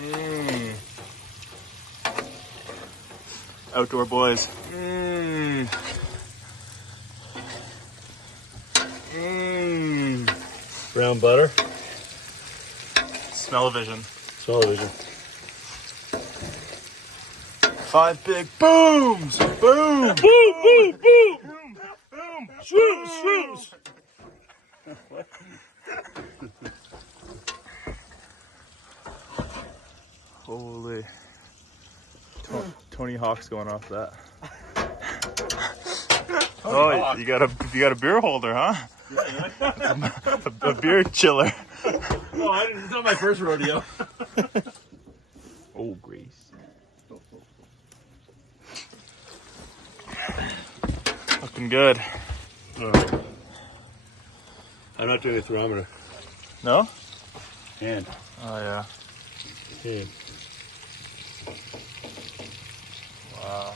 Mm. Outdoor boys. Mm. Mm. Brown butter. Smell-o-vision. Smell-o-vision. 5 big booms! Boom! Boom, boom, boom! Boom! Swoosh, swoosh! Holy. Tony Hawk's going off that. Oh, you got a beer holder, huh? a beer chiller. Oh, it's not my first rodeo. Oh, Grace. Looking good. Oh. I'm not doing a thermometer. No? Hand. Oh, yeah. Hand. Wow.